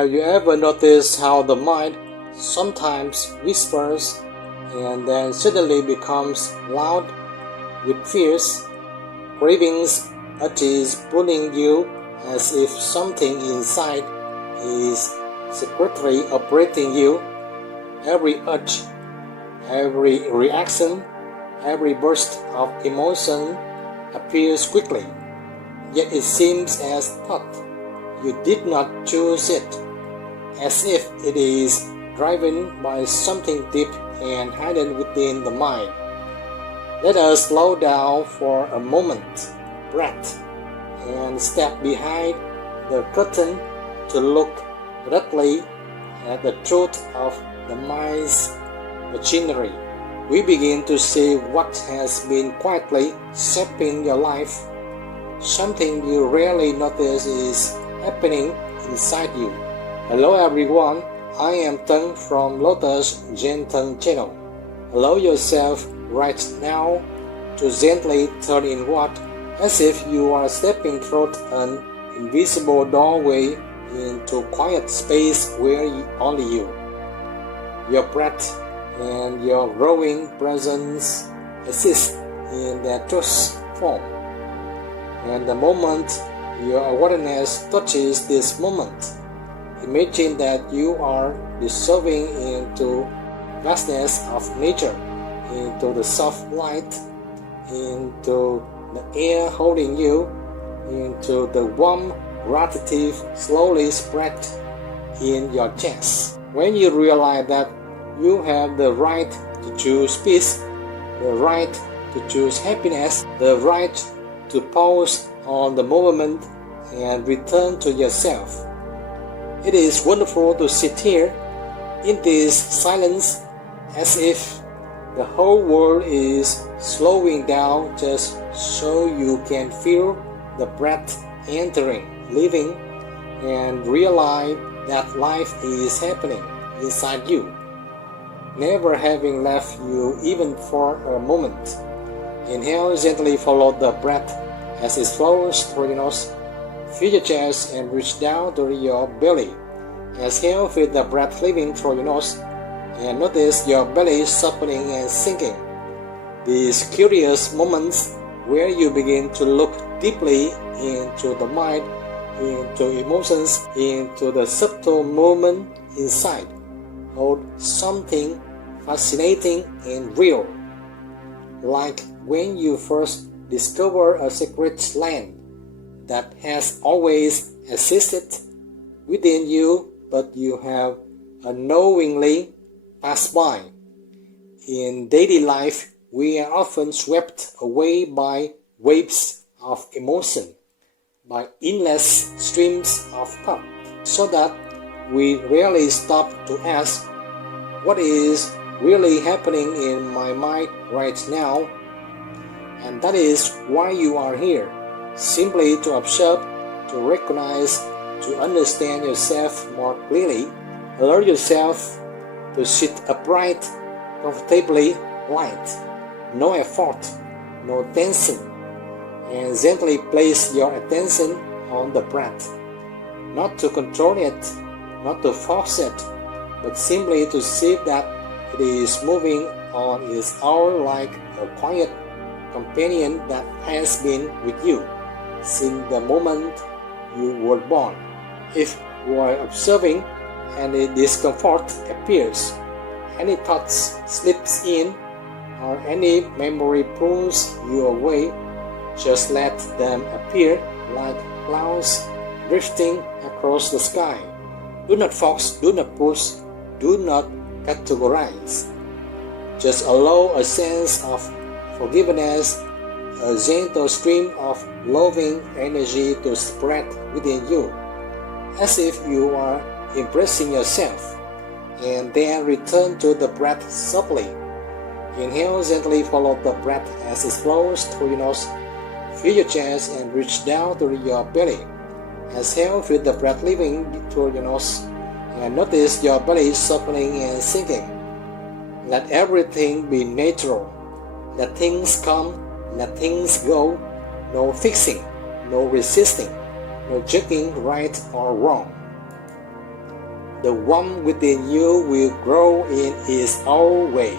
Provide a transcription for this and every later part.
Have you ever noticed how the mind sometimes whispers and then suddenly becomes loud with fears, cravings, urges pulling you as if something inside is secretly operating you? Every urge, every reaction, every burst of emotion appears quickly, yet it seems as thought. You did not choose it, as if it is driven by something deep and hidden within the mind. Let us slow down for a moment, breath, and step behind the curtain to look directly at the truth of the mind's machinery. We begin to see what has been quietly shaping your life. Something you rarely notice is happening inside you. Hello everyone, I am Teng from Lotuszentan channel. Allow yourself right now to gently turn inward as if you are stepping through an invisible doorway into quiet space where only you, your breath, and your growing presence exist in their truest form. And the moment your awareness touches this moment, imagine that you are dissolving into vastness of nature, into the soft light, into the air holding you, into the warm gratitude slowly spread in your chest. When you realize that you have the right to choose peace, the right to choose happiness, the right to pause on the moment and return to yourself. It is wonderful to sit here in this silence as if the whole world is slowing down just so you can feel the breath entering, leaving, and realize that life is happening inside you, never having left you even for a moment. Inhale, gently follow the breath as it flows through your nose. Feel your chest and reach down to your belly. Exhale, feel the breath leaving through your nose and notice your belly softening and sinking. These curious moments where you begin to look deeply into the mind, into emotions, into the subtle movement inside, hold something fascinating and real. Like when you first discover a secret land that has always existed within you, but you have unknowingly passed by. In daily life, we are often swept away by waves of emotion, by endless streams of thought, so that we rarely stop to ask, what is really happening in my mind right now? And that is why you are here, simply to observe, to recognize, to understand yourself more clearly. Allow yourself to sit upright, comfortably light, no effort, no tension, and gently place your attention on the breath. Not to control it, not to force it, but simply to see that it is moving on its own like a quiet companion that has been with you since the moment you were born. If you are observing any discomfort appears, any thoughts slips in, or any memory pulls you away, just let them appear like clouds drifting across the sky. Do not force, do not push, do not categorize. Just allow a sense of forgiveness, a gentle stream of loving energy to spread within you, as if you are embracing yourself, and then return to the breath softly. Inhale, gently follow the breath as it flows through your nose. Feel your chest and reach down to your belly. Exhale, feel the breath leaving through your nose, and notice your belly softening and sinking. Let everything be natural. Let things come, let things go. No fixing, no resisting, no judging right or wrong. the one within you will grow in its own way,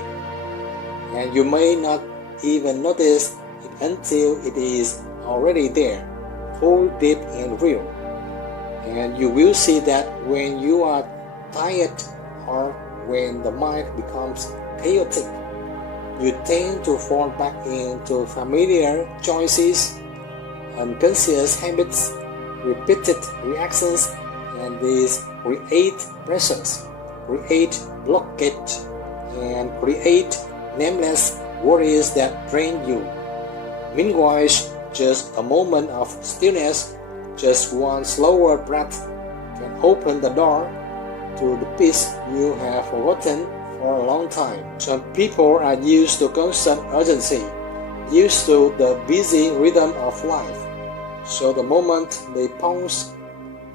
and you may not even notice it until it is already there, full, deep, and real. And you will see that when you are tired or when the mind becomes chaotic, you tend to fall back into familiar choices, unconscious habits, repeated reactions, and these create pressures, create blockage, and create nameless worries that drain you. Meanwhile, just a moment of stillness, just one slower breath can open the door to the peace you have forgotten for a long time. Some people are used to constant urgency, used to the busy rhythm of life. So the moment they pause,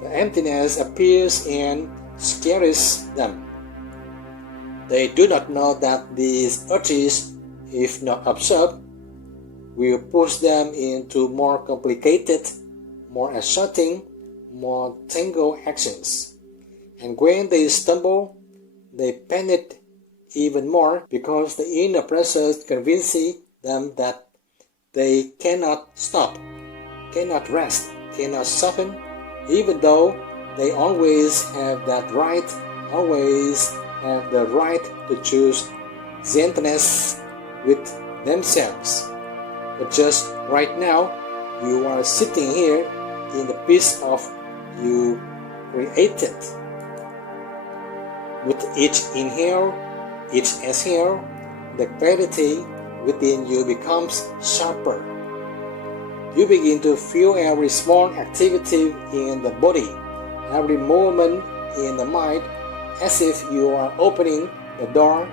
the emptiness appears and scares them. They do not know that these urges, if not observed, will push them into more complicated, more exciting, more tangled actions. And when they stumble, they panic even more because the inner pressures convincing them that they cannot stop, cannot rest, cannot soften, even though they always have that right, always have the right to choose gentleness with themselves. But just right now, you are sitting here in the peace of you created. With each inhale, each exhale, the clarity within you becomes sharper. You begin to feel every small activity in the body, every movement in the mind, as if you are opening the door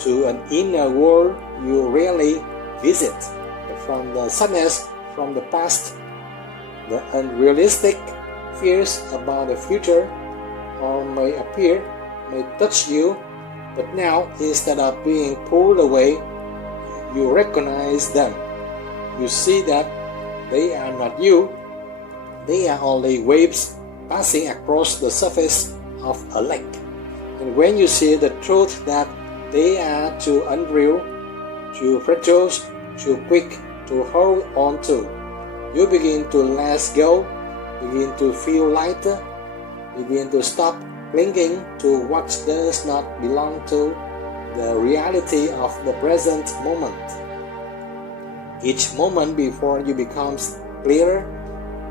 to an inner world you rarely visit. From the sadness from the past, the unrealistic fears about the future or may appear, may touch you, but now instead of being pulled away, you recognize them. You see that they are not you, they are only waves passing across the surface of a lake. And when you see the truth that they are too unreal, too fragile, too quick to hold on to, you begin to let go, begin to feel lighter, begin to stop clinging to what does not belong to the reality of the present moment. Each moment before you becomes clearer,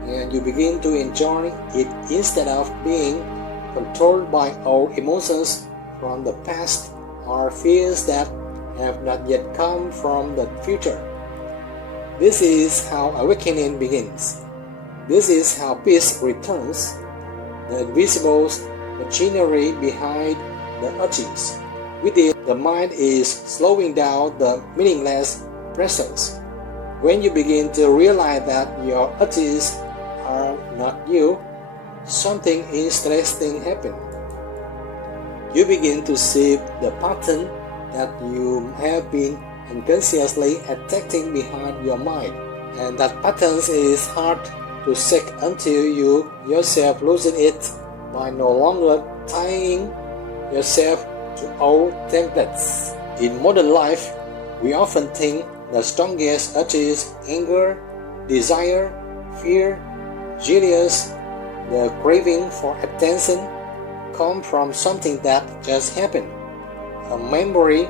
and you begin to enjoy it instead of being controlled by old emotions from the past or fears that have not yet come from the future. This is how awakening begins. This is how peace returns. The invisible machinery behind the urges within the mind is slowing down the meaningless pressures. When you begin to realize that your urges are not you, something interesting happens. You begin to see the pattern that you have been unconsciously attacking behind your mind, and that pattern is hard to shake until you yourself loosen it by no longer tying yourself to old templates. In modern life, we often think the strongest urges, anger, desire, fear, jealousy, the craving for attention, come from something that just happened, a memory,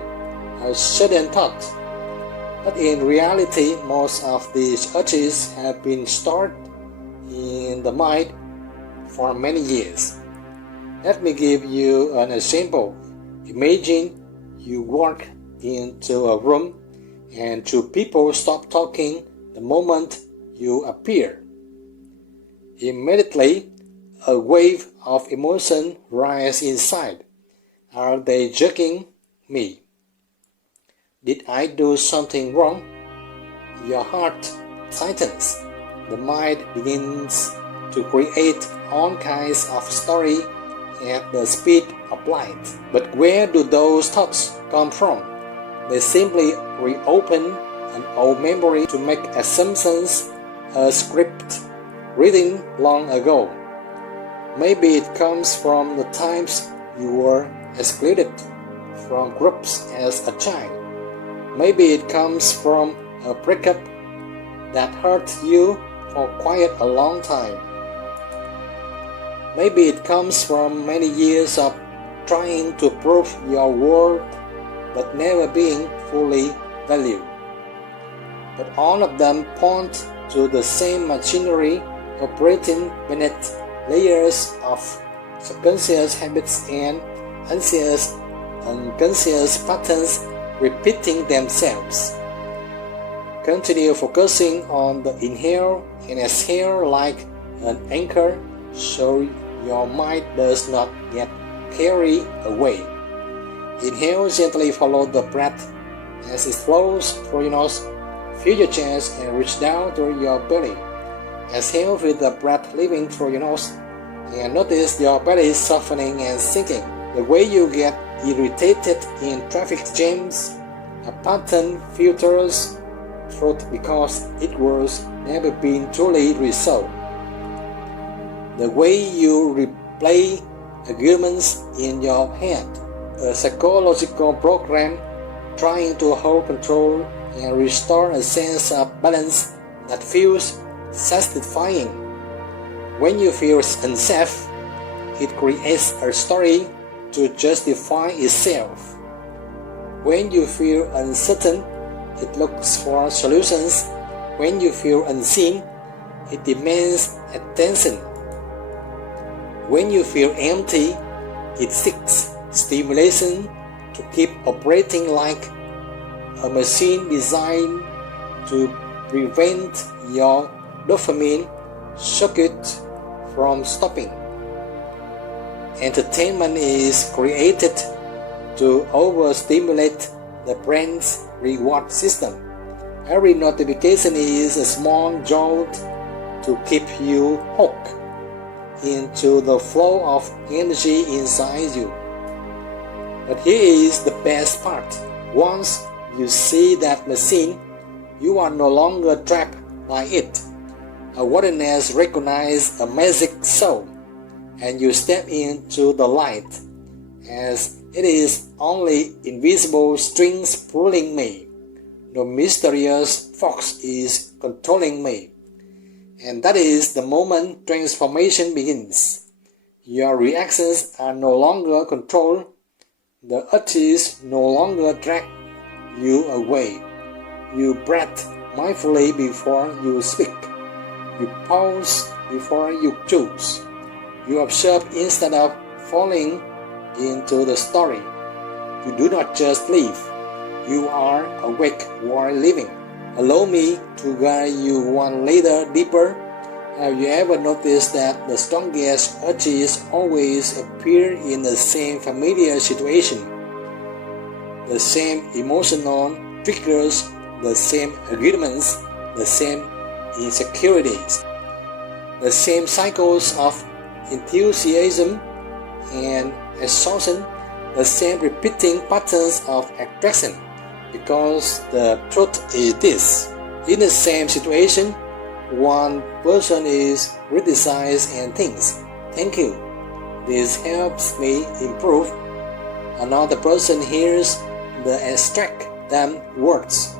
a sudden thought. But in reality, most of these urges have been stored in the mind for many years. Let me give you an example. Imagine you walk into a room and two people stop talking the moment you appear. Immediately, a wave of emotion rises inside. Are they judging me? Did I do something wrong? Your heart tightens. The mind begins to create all kinds of stories at the speed of light. But where do those thoughts come from? They simply reopen an old memory to make assumptions, a script written long ago. Maybe it comes from the times you were excluded from groups as a child. Maybe it comes from a breakup that hurt you for quite a long time. Maybe it comes from many years of trying to prove your worth but never being fully valued. But all of them point to the same machinery operating beneath layers of subconscious habits and unconscious patterns repeating themselves. Continue focusing on the inhale and exhale like an anchor so your mind does not get carried away. Inhale, gently follow the breath as it flows through your nose. Feel your chest and reach down to your belly. Exhale with the breath leaving through your nose and notice your belly softening and sinking. The way you get irritated in traffic jams, a pattern filters truth because it was never been truly resolved. The way you replay arguments in your head, a psychological program trying to hold control and restore a sense of balance that feels satisfying. When you feel unsafe, it creates a story to justify itself. When you feel uncertain, it looks for solutions. When you feel unseen, it demands attention. When you feel empty, it seeks stimulation to keep operating like a machine designed to prevent your dopamine circuit from stopping. Entertainment is created to overstimulate the brain's reward system. Every notification is a small jolt to keep you hooked into the flow of energy inside you. But here is the best part. Once you see that machine, you are no longer trapped by it. Awareness recognizes a magic soul, and you step into the light as it is only invisible strings pulling me. No mysterious force is controlling me. And that is the moment transformation begins. Your reactions are no longer controlled. The urges no longer drag you away. You breathe mindfully before you speak. You pause before you choose. You observe instead of falling into the story. You do not just live. You are awake while living. Allow me to guide you one layer deeper. Have you ever noticed that the strongest urges always appear in the same familiar situation? The same emotional triggers, the same arguments, the same insecurities, the same cycles of enthusiasm and exhaustion, the same repeating patterns of attraction. Because the truth is this: in the same situation, one person is criticized and thinks, "Thank you, this helps me improve." Another person hears the extract them words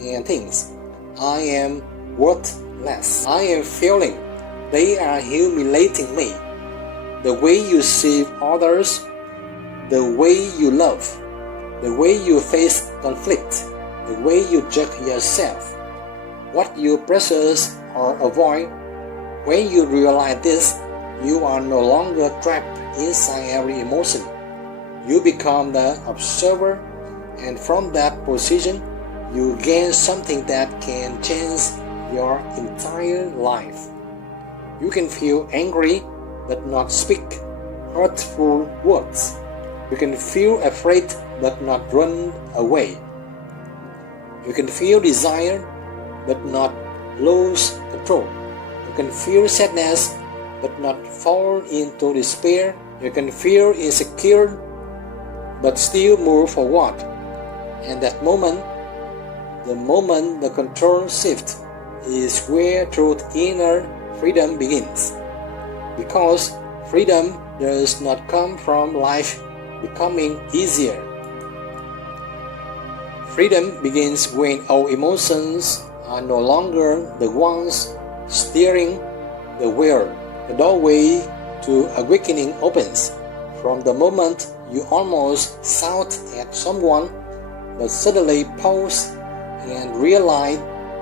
and thinks, "I am worthless. I am failing. They are humiliating me." The way you see others, the way you love, the way you face conflict, the way you judge yourself, what you possess or avoid. When you realize this, you are no longer trapped inside every emotion. You become the observer, and from that position, you gain something that can change your entire life. You can feel angry but not speak hurtful words. You can feel afraid but not run away. You can feel desire but not lose control. You can feel sadness but not fall into despair. You can feel insecure but still move forward. And that moment, the moment the control shifts, is where true inner freedom begins. Because Freedom does not come from life becoming easier. Freedom begins when our emotions are no longer the ones steering the wheel. The doorway to awakening opens from the moment you almost shout at someone, but suddenly pause and realize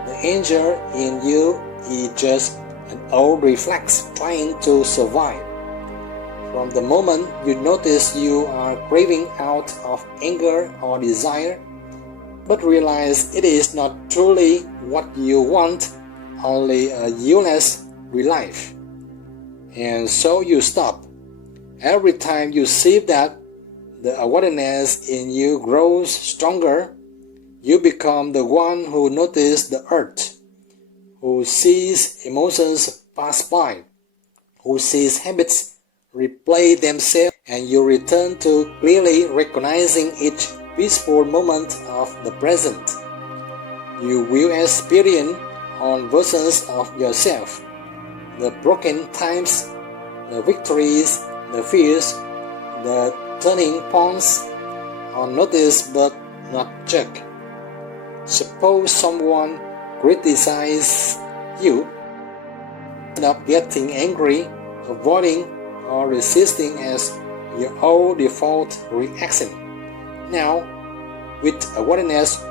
the anger in you is just an old reflex trying to survive. From the moment you notice you are craving out of anger or desire, but realize it is not truly what you want, only a useless relief. And so you stop. Every time you see that the awareness in you grows stronger, you become the one who notices the earth, who sees emotions pass by, who sees habits replay themselves, and you return to clearly recognizing each peaceful moment of the present. You will experience all versions of yourself, the broken times, the victories, the fears, the turning points, are noticed but not judged. Suppose someone criticizes you, instead of getting angry, avoiding or resisting as your old default reaction. Now, with awareness,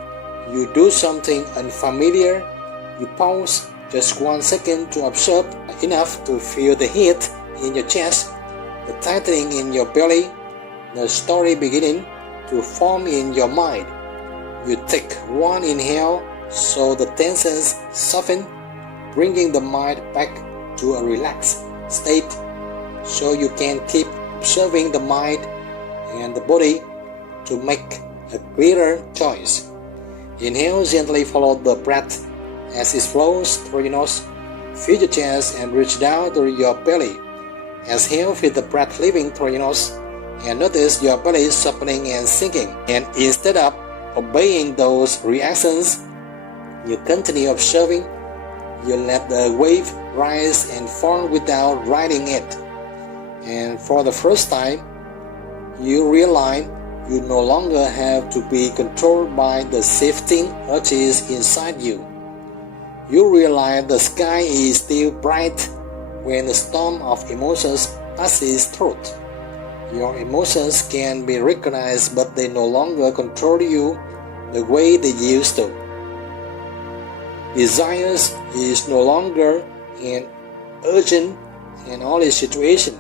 you do something unfamiliar. You pause just 1 second to observe, enough to feel the heat in your chest, the tightening in your belly, the story beginning to form in your mind. You take one inhale so the tensions soften, bringing the mind back to a relaxed state so you can keep observing the mind and the body to make a clearer choice. Inhale gently, follow the breath as it flows through your nose. Feel your chest and reach down to your belly. Exhale, feel the breath leaving through your nose and notice your belly softening and sinking. And instead of obeying those reactions, you continue observing. You let the wave rise and fall without riding it. And for the first time, you realize you no longer have to be controlled by the shifting urges inside you. You realize the sky is still bright when the storm of emotions passes through. Your emotions can be recognized, but they no longer control you the way they used to. Desires is no longer an urgent and only situation.